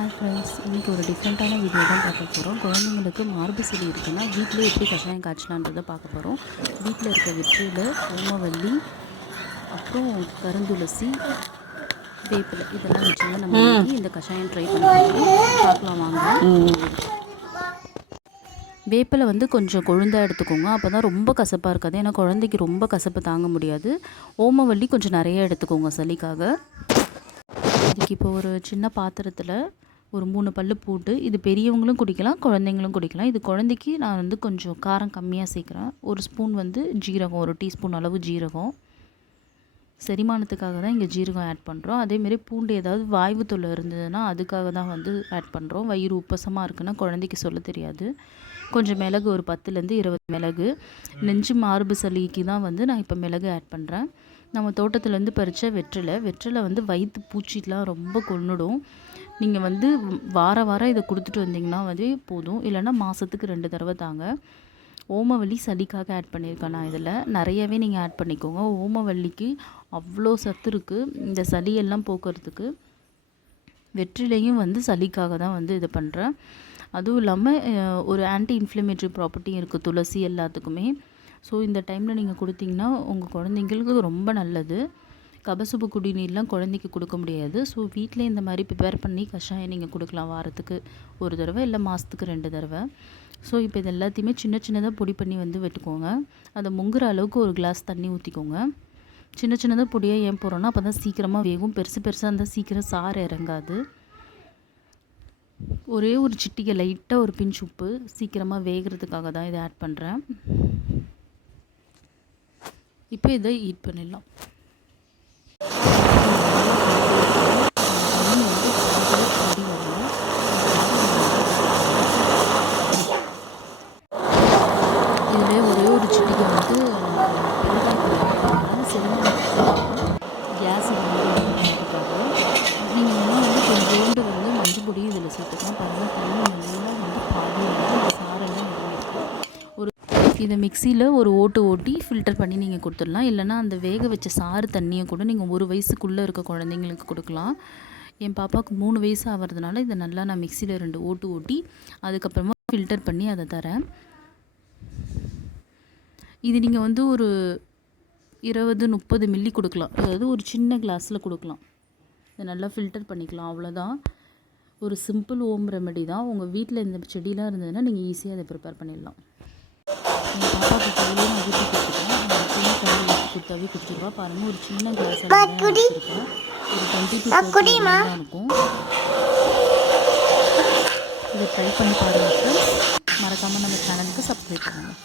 Hi friends, இன்றைக்கி ஒரு டிஃப்ரெண்ட்டான வீடியோ தான் பார்க்க போகிறோம். குழந்தைங்களுக்கு மார்பு சளி இருக்குன்னா வீட்டிலே எப்படி கஷாயம் காய்ச்சலான்றதை பார்க்க போகிறோம். வீட்டில் இருக்க வெற்றிலை, ஓமவல்லி, அப்புறம் கருந்துளசி, வேப்பிலை இதெல்லாம் வச்சுங்க நம்ம இன்றைக்கி இந்த கஷாயம் ட்ரை பண்ணி பார்க்கலாம் வாங்க. வேப்பிலை கொஞ்சம் கொழுந்தாக எடுத்துக்கோங்க, அப்போ தான் ரொம்ப கசப்பாக இருக்காது. ஏன்னா குழந்தைக்கு ரொம்ப கசப்பு தாங்க முடியாது. ஓமவல்லி கொஞ்சம் நிறைய எடுத்துக்கோங்க சளிக்காக. இதுக்கு இப்போ ஒரு சின்ன பாத்திரத்தில் ஒரு 3 பல்லு பூண்டு, இது பெரியவங்களும் குடிக்கலாம், குழந்தைங்களும் குடிக்கலாம். இது குழந்தைக்கு நான் கொஞ்சம் காரம் கம்மியாக சேர்க்குறேன். ஒரு ஸ்பூன் ஜீரகம், ஒரு டீஸ்பூன் அளவு ஜீரகம். செரிமானத்துக்காக தான் இங்கே ஜீரகம் ஆட் பண்ணுறோம். அதேமாரி பூண்டு ஏதாவது வாய்வு தொல்லை இருந்ததுன்னா அதுக்காக தான் ஆட் பண்ணுறோம். வயிறு உப்பசமாக இருக்குன்னா குழந்தைக்கு சொல்ல தெரியாது. கொஞ்சம் மிளகு, ஒரு 10லேருந்து 20 மிளகு. நெஞ்சு மார்பு சளிக்கு தான் நான் இப்போ மிளகு ஆட் பண்ணுறேன். நம்ம தோட்டத்துலேருந்து பறித்த வெற்றிலை வயிற்று பூச்சிலாம் ரொம்ப கொன்னுடும். நீங்கள் வாரம் இதை கொடுத்துட்டு வந்தீங்கன்னா போதும். இல்லைன்னா மாதத்துக்கு 2 தடவை தாங்க. ஓமவல்லி சளிக்காக ஆட் பண்ணியிருக்கேன் நான். இதில் நிறையவே நீங்கள் ஆட் பண்ணிக்கோங்க. ஓமவல்லிக்கு அவ்வளோ சத்து இருக்குது இந்த சளியெல்லாம் போக்குறதுக்கு. வெற்றிலையும் சளிக்காக தான் இது பண்ணுறேன். அதுவும் இல்லாமல் ஒரு ஆன்டி இன்ஃப்ளமேட்டரி ப்ராப்பர்ட்டியும் இருக்குது துளசி எல்லாத்துக்குமே. ஸோ இந்த டைமில் நீங்கள் கொடுத்தீங்கன்னா உங்கள் குழந்தைங்களுக்கு ரொம்ப நல்லது. கபசுப்பு குடிநீர்லாம் குழந்தைக்கு கொடுக்க முடியாது. ஸோ வீட்டிலே இந்த மாதிரி ப்ரிப்பேர் பண்ணி கஷாயம் நீங்கள் கொடுக்கலாம். வாரத்துக்கு 1 தடவை இல்லை மாதத்துக்கு 2 தடவை. ஸோ இப்போ இது எல்லாத்தையுமே சின்னதாக பொடி பண்ணி வெட்டுக்கோங்க. அதை முங்குற அளவுக்கு ஒரு கிளாஸ் தண்ணி ஊற்றிக்கோங்க. சின்னதாக பொடியாக ஏன் போகிறோன்னா அப்போ தான் சீக்கிரமாக வேகும். பெருசாக இருந்தால் சீக்கிரம் சாறு இறங்காது. ஒரே ஒரு சிட்டிகை லைட்டாக ஒரு பிஞ்ச் உப்பு சீக்கிரமாக வேகிறதுக்காக தான் இதை ஆட் பண்ணுறேன். இப்போ இதை ஹீட் பண்ணிடலாம். இதில் ஒரே ஒரு சிட்டிகை கேஸ் நீங்கள் வேணால் கொஞ்சோண்டு மஞ்சள் பொடியும் இதில் சேர்த்துக்கலாம். பாருங்கள் தண்ணி நல்லா பாதி சாரெல்லாம் ஒரு இதை மிக்சியில் ஒரு ஓட்டி ஃபில்டர் பண்ணி நீங்கள் கொடுத்துடலாம். இல்லைனா அந்த வேக வச்ச சாறு தண்ணியை கூட நீங்கள் 1 வயசுக்குள்ளே இருக்க குழந்தைங்களுக்கு கொடுக்கலாம். என் பாப்பாவுக்கு 3 வயசு ஆகிறதுனால இதை நல்லா நான் மிக்சியில் 2 ஓட்டி அதுக்கப்புறமா ஃபில்டர் பண்ணி அதை தரேன். இது நீங்கள் ஒரு 20-30 மில்லி கொடுக்கலாம். அதாவது ஒரு சின்ன கிளாஸில் கொடுக்கலாம். இதை நல்லா ஃபில்டர் பண்ணிக்கலாம். அவ்வளோதான். ஒரு சிம்பிள் ஹோம் ரெமெடி தான். உங்கள் வீட்டில் இந்த செடியெலாம் இருந்ததுன்னா நீங்கள் ஈஸியாக அதை ப்ரிப்பேர் பண்ணிடலாம். எங்கள் பாப்பாவுக்கு கையிலே நான் ஊற்றி கொடுத்துட்டேன். சின்ன கையில் ஊற்றி கொடுத்தாவே கொடுத்துருவா. பாருங்கள், ஒரு சின்ன கிளாஸ் வச்சுருக்கேன். ஒரு 20 to 30 தான் இருக்கும். இதை ட்ரை பண்ணி பாருங்கள். மறக்காமல் நம்ம சேனலுக்கு சப்ஸ்கிரைப் பண்ணுங்கள்.